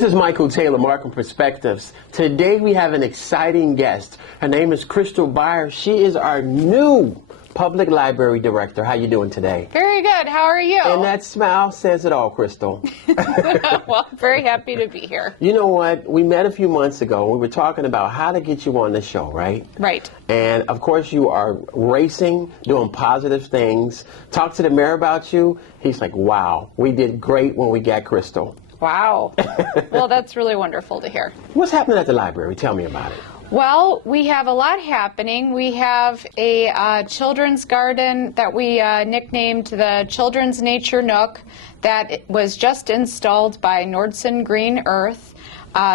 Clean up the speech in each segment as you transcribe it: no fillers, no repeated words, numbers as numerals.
This is Michael Taylor, Markham Perspectives. Today we have an exciting guest. Her name is Christal Beyer. She is our new Public Library Director. How you doing today? Very good. How are you? And that smile says it all, Christal. Well, very happy to be here. You know what? We met a few months ago. We were talking about how to get you on the show, right? Right. And, of course, you are racing, doing positive things. Talk to the mayor about you. He's like, wow, we did great when we got Christal. Wow. Well, that's really wonderful to hear. What's happening at the library? Tell me about it. Well, we have a lot happening. We have a children's garden that we nicknamed the Children's Nature Nook that was just installed by Nordson Green Earth,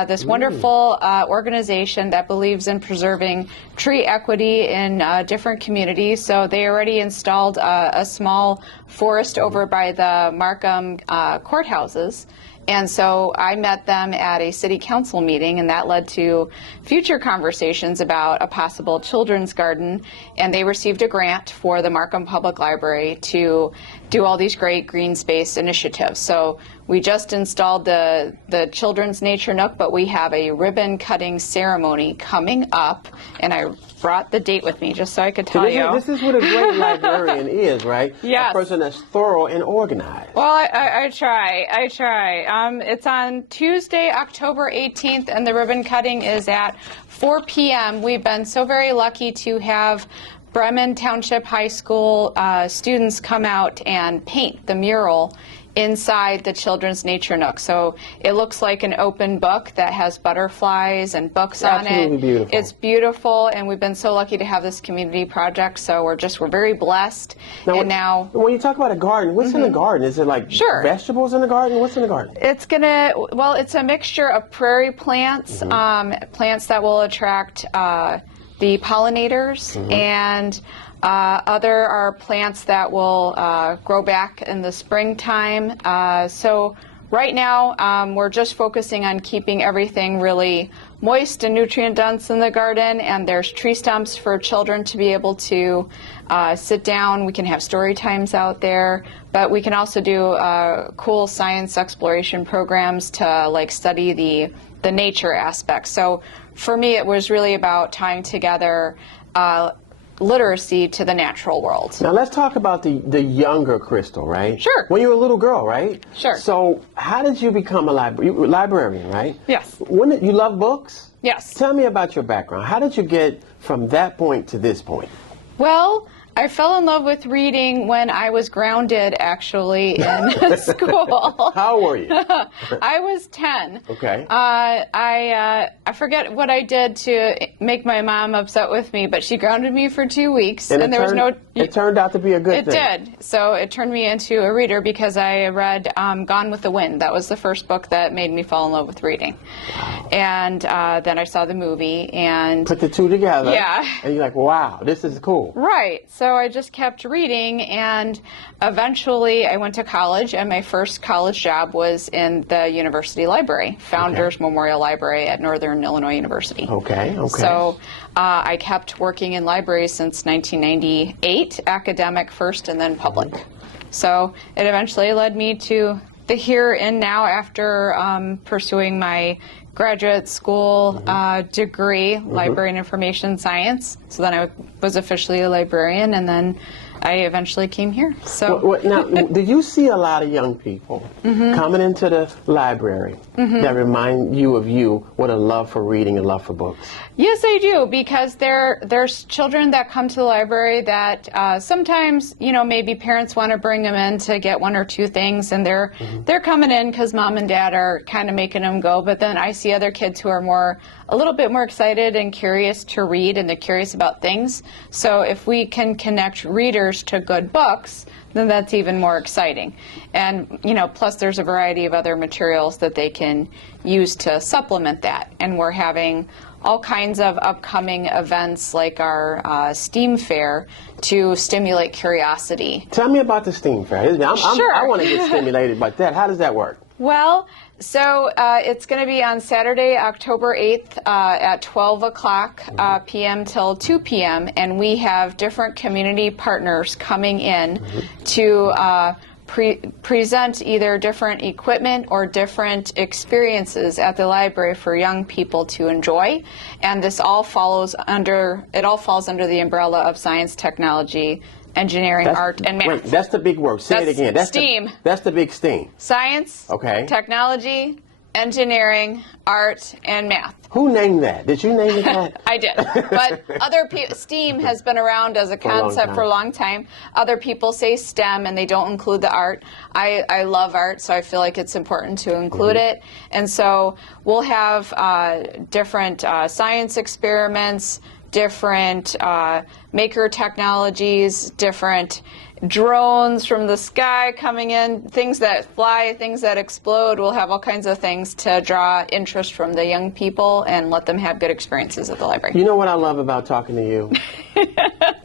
this wonderful organization that believes in preserving tree equity in different communities. So they already installed a small forest over by the Markham courthouses. And so I met them at a city council meeting, and that led to future conversations about a possible children's garden. And they received a grant for the Markham Public Library to do all these great green space initiatives. So we just installed the Children's Nature Nook, but we have a ribbon cutting ceremony coming up, and I brought the date with me just so I could tell you. This is what a great librarian is, right? Yes. A person that's thorough and organized. Well, I try. It's on Tuesday, October 18th, and the ribbon cutting is at 4 p.m. We've been so very lucky to have Bremen Township High School students come out and paint the mural inside the Children's Nature Nook. So it looks like an open book that has butterflies and books on it. Absolutely beautiful. It's beautiful, and we've been so lucky to have this community project, so we're very blessed. Now, when you talk about a garden, what's in the garden? Is it like vegetables in the garden? What's in the garden? It's it's a mixture of prairie plants, plants that will attract the pollinators, and other are plants that will grow back in the springtime. So right now we're just focusing on keeping everything really moist and nutrient dense in the garden, and there's tree stumps for children to be able to sit down. We can have story times out there, but we can also do cool science exploration programs to study the nature aspect. So for me, it was really about tying together literacy to the natural world. Now let's talk about the younger Christal, right? Sure. When you were a little girl, right? Sure. So how did you become a librarian, right? Yes. You love books? Yes. Tell me about your background. How did you get from that point to this point? Well, I fell in love with reading when I was grounded, actually, in school. How were you? I was 10. Okay. I forget what I did to make my mom upset with me, but she grounded me for 2 weeks, and there was no. It turned out to be a good thing. It did. So it turned me into a reader because I read Gone with the Wind. That was the first book that made me fall in love with reading. Wow. And then I saw the movie and put the two together. Yeah. And you're like, wow, this is cool. Right. So I just kept reading, and eventually I went to college, and my first college job was in the university library, Founders Memorial Library at Northern Illinois University. Okay. So I kept working in libraries since 1998, academic first and then public. So it eventually led me to the here and now after pursuing my graduate school degree, Library and Information Science. So then I was officially a librarian, and then I eventually came here. So now, did you see a lot of young people coming into the library that remind you of you with a love for reading and love for books? Yes, I do, because there's children that come to the library that sometimes, maybe parents want to bring them in to get one or two things, and they're coming in because mom and dad are kind of making them go. But then I see other kids who are a little bit more excited and curious to read, and they're curious about things. So if we can connect readers to good books, then that's even more exciting. And, plus there's a variety of other materials that they can use to supplement that. And we're having all kinds of upcoming events like our STEAM fair to stimulate curiosity. Tell me about the STEAM fair. Sure. I want to get stimulated by that. How does that work? Well, so it's going to be on Saturday, October 8th at 12 o'clock p.m. till 2 p.m. And we have different community partners coming in to present either different equipment or different experiences at the library for young people to enjoy. And this all falls under the umbrella of science, technology, engineering, art, and math. Wait, that's the big word. Say it again. That's STEAM. That's the big STEAM. Science, okay, technology, engineering, art, and math. Who named that? Did you name it that? I did. But other people, STEAM has been around as a concept for a long time. Other people say STEM and they don't include the art. I love art, so I feel like it's important to include it. And so we'll have different science experiments, different maker technologies, different drones from the sky coming in, things that fly, things that explode. We'll have all kinds of things to draw interest from the young people and let them have good experiences at the library. You know what I love about talking to you?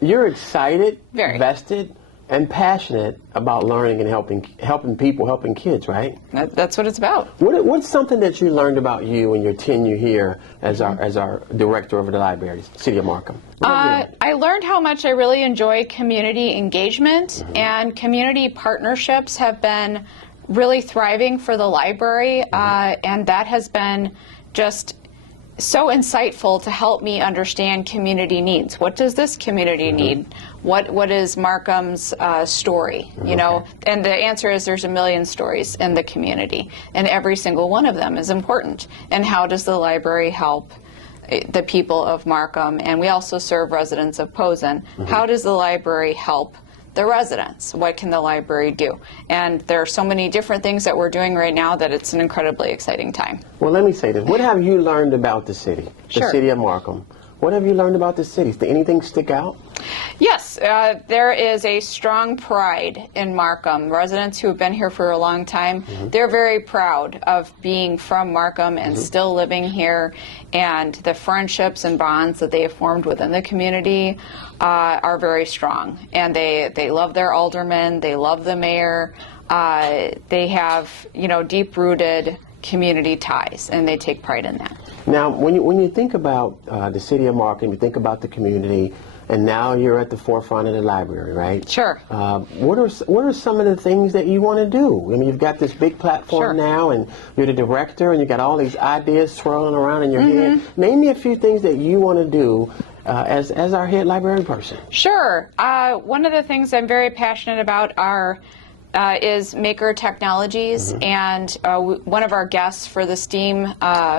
You're excited, Very. vested, and passionate about learning and helping people, helping kids, right? That's what it's about. What's something that you learned about you and your tenure here as our director of the library, City of Markham? I learned how much I really enjoy community engagement, and community partnerships have been really thriving for the library, and that has been just so insightful to help me understand community needs. What does this community need? What is Markham's story? You know, and the answer is there's a million stories in the community, and every single one of them is important. And how does the library help the people of Markham? And we also serve residents of Posen. How does the library help the residents? What can the library do? And there are so many different things that we're doing right now that it's an incredibly exciting time. Well, let me say this. What have you learned about the city, the Sure. City of Markham? What have you learned about the city? Did anything stick out? Yes, there is a strong pride in Markham. Residents who have been here for a long time, they're very proud of being from Markham and still living here, and the friendships and bonds that they have formed within the community are very strong. And they love their aldermen, they love the mayor, they have, you know, deep-rooted community ties, and they take pride in that. Now, when you think about the City of Markham, you think about the community, and now you're at the forefront of the library, right? Sure. What are some of the things that you want to do? I mean, you've got this big platform now, and you're the director, and you got all these ideas swirling around in your head. Name me a few things that you want to do as our head librarian person. Sure. One of the things I'm very passionate about is maker technologies, and one of our guests for the STEAM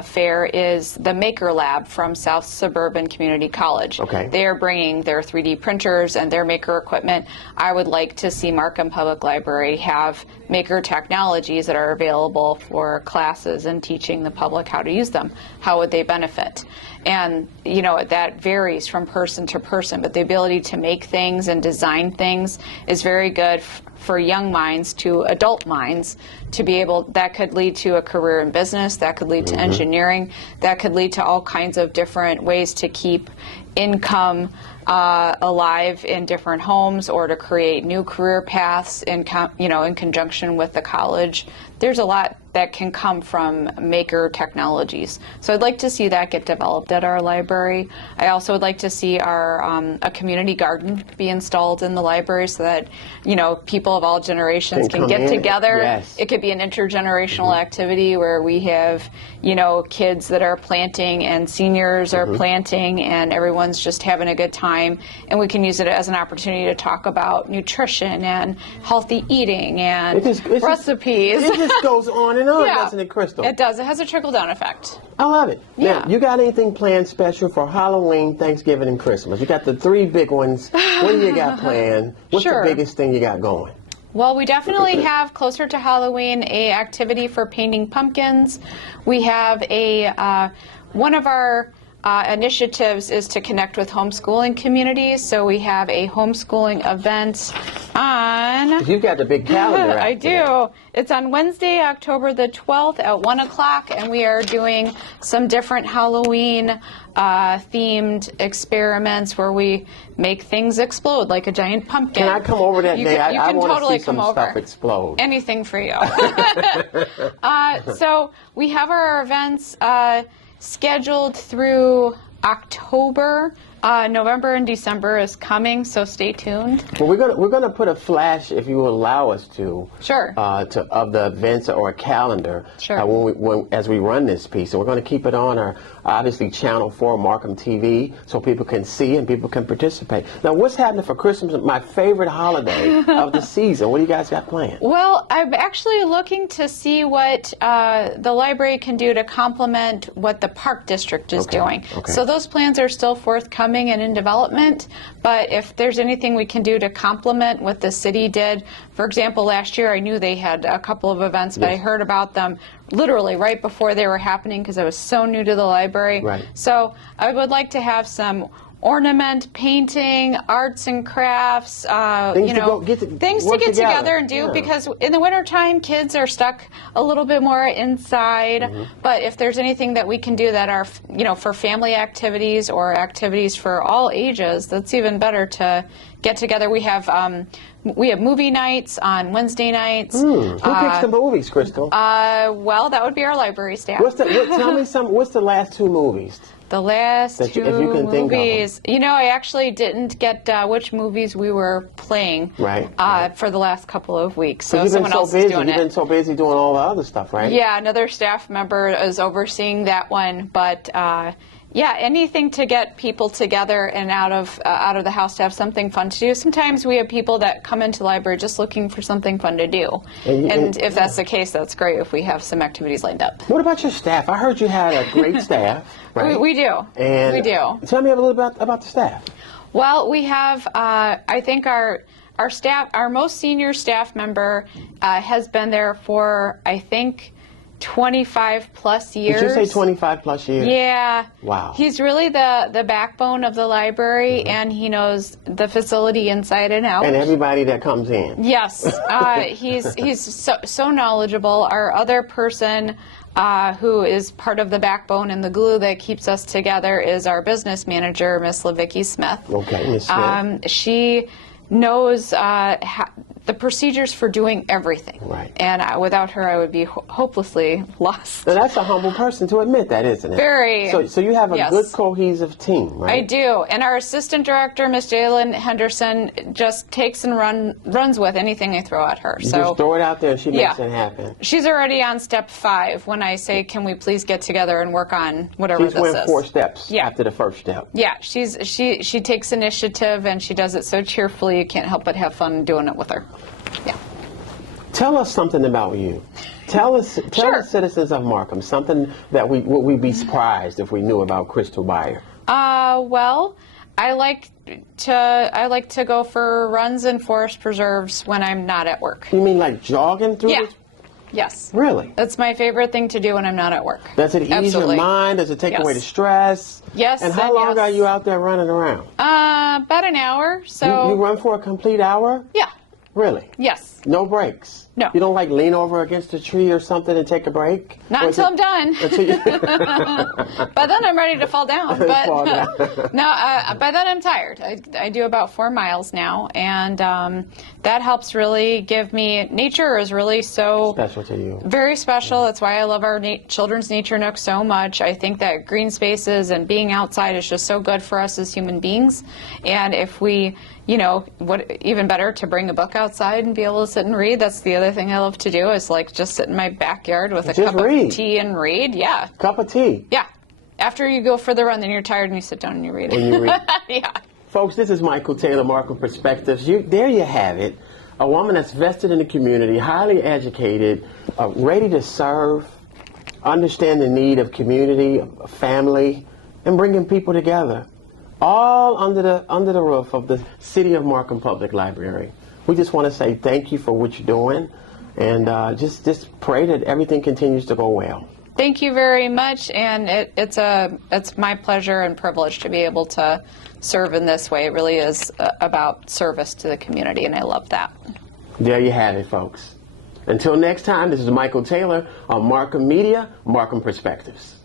fair is the Maker Lab from South Suburban Community College. Okay. They are bringing their 3D printers and their maker equipment. I would like to see Markham Public Library have maker technologies that are available for classes and teaching the public how to use them. How would they benefit? And, you know, that varies from person to person, but the ability to make things and design things is very good for young minds to adult minds to be able, that could lead to a career in business, that could lead to engineering, that could lead to all kinds of different ways to keep income alive in different homes, or to create new career paths in conjunction with the college. There's a lot that can come from maker technologies. So I'd like to see that get developed at our library. I also would like to see our a community garden be installed in the library so that, you know, people of all generations can get together. Yes. It could be an intergenerational activity where we have, you know, kids that are planting and seniors are planting, and everyone's just having a good time, and we can use it as an opportunity to talk about nutrition and healthy eating and recipes. It just goes on and on, doesn't it, Christal? It does. It has a trickle-down effect. I love it. Yeah. Now, you got anything planned special for Halloween, Thanksgiving, and Christmas? You got the three big ones. What do you got planned? What's Sure. the biggest thing you got going? Well, we definitely have, closer to Halloween, a activity for painting pumpkins. We have one of our initiatives is to connect with homeschooling communities. So we have a homeschooling event on... You've got the big calendar out I there. do. It's on Wednesday, October the 12th at 1 o'clock, and we are doing some different Halloween themed experiments where we make things explode like a giant pumpkin. Can I come over that day? I want totally to see some stuff explode. Anything for you. So we have our events scheduled through October November and December is coming, so stay tuned. Well, we're gonna put a flash, if you will allow us to, Sure. of the events or a calendar. Sure. As we run this piece, and we're going to keep it on our obviously Channel 4 Markham TV, so people can see and people can participate. Now, what's happening for Christmas? My favorite holiday of the season. What do you guys got planned? Well, I'm actually looking to see what the library can do to complement what the Park District is doing. Okay. So those plans are still forthcoming and in development, but if there's anything we can do to complement what the city did, for example, last year I knew they had a couple of events, but I heard about them literally right before they were happening because I was so new to the library. Right. So I would like to have some ornament, painting, arts and crafts, Things to get together and do, because in the wintertime, kids are stuck a little bit more inside. But if there's anything that we can do that are, for family activities or activities for all ages, that's even better to get together. We have movie nights on Wednesday nights. Who picks the movies, Christal? Well, that would be our library staff. Tell me what's the last two movies? The last If you two can think of movies. I actually didn't get which movies we were playing for the last couple of weeks. So someone else is doing it. You've been so busy doing all the other stuff, right? Yeah, another staff member is overseeing that one. But anything to get people together and out of the house to have something fun to do. Sometimes we have people that come into the library just looking for something fun to do. And if that's the case, that's great if we have some activities lined up. What about your staff? I heard you had a great staff, right? We do. And we do. Tell me a little bit about the staff. Well, we have, I think our staff, our most senior staff member has been there for, I think, 25 plus years. Did you say 25 plus years? Yeah. Wow. He's really the backbone of the library, and he knows the facility inside and out. And everybody that comes in. Yes. He's so knowledgeable. Our other person who is part of the backbone and the glue that keeps us together is our business manager, Miss LaVicki Smith. Okay, Miss Smith. She knows the procedures for doing everything. Right. And without her, I would be hopelessly lost. Now, that's a humble person to admit that, isn't it? Very. So you have a good cohesive team, right? I do. And our assistant director, Miss Jalen Henderson, just takes and runs with anything I throw at her. You just throw it out there and she makes it happen. She's already on step 5 when I say, can we please get together and work on whatever this is. She's went 4 steps after the first step. Yeah, she takes initiative and she does it so cheerfully you can't help but have fun doing it with her. Yeah. Tell us something about you. Tell us citizens of Markham something that we'd be surprised if we knew about Christal Beyer. Well, I like to go for runs in forest preserves when I'm not at work. You mean like jogging through? Yeah. Yes. Really? That's my favorite thing to do when I'm not at work. Does it ease your mind? Does it take away the stress? Yes. And how long are you out there running around? About an hour. So you run for a complete hour? Yeah. Really? Yes. No breaks? No. You don't lean over against a tree or something and take a break? Not until I'm done. By then I'm ready to fall down. But no, by then I'm tired. I do about 4 miles now, and that helps really give me. Nature is really so special to you. Very special. That's why I love our children's nature nook so much. I think that green spaces and being outside is just so good for us as human beings. And if we, what even better to bring a book outside and be able to sit and read. That's the other thing I love to do is just sit in my backyard with a cup of tea and read. Yeah. Cup of tea. Yeah. After you go for the run, then you're tired and you sit down and you read. And you read. Yeah. Folks, this is Michael Taylor, Markham Perspectives. There you have it. A woman that's vested in the community, highly educated, ready to serve, understand the need of community, family, and bringing people together. All under the roof of the City of Markham Public Library. We just want to say thank you for what you're doing, and just pray that everything continues to go well. Thank you very much, and it's my pleasure and privilege to be able to serve in this way. It really is about service to the community, and I love that. There you have it, folks. Until next time, this is Michael Taylor on Markham Media, Markham Perspectives.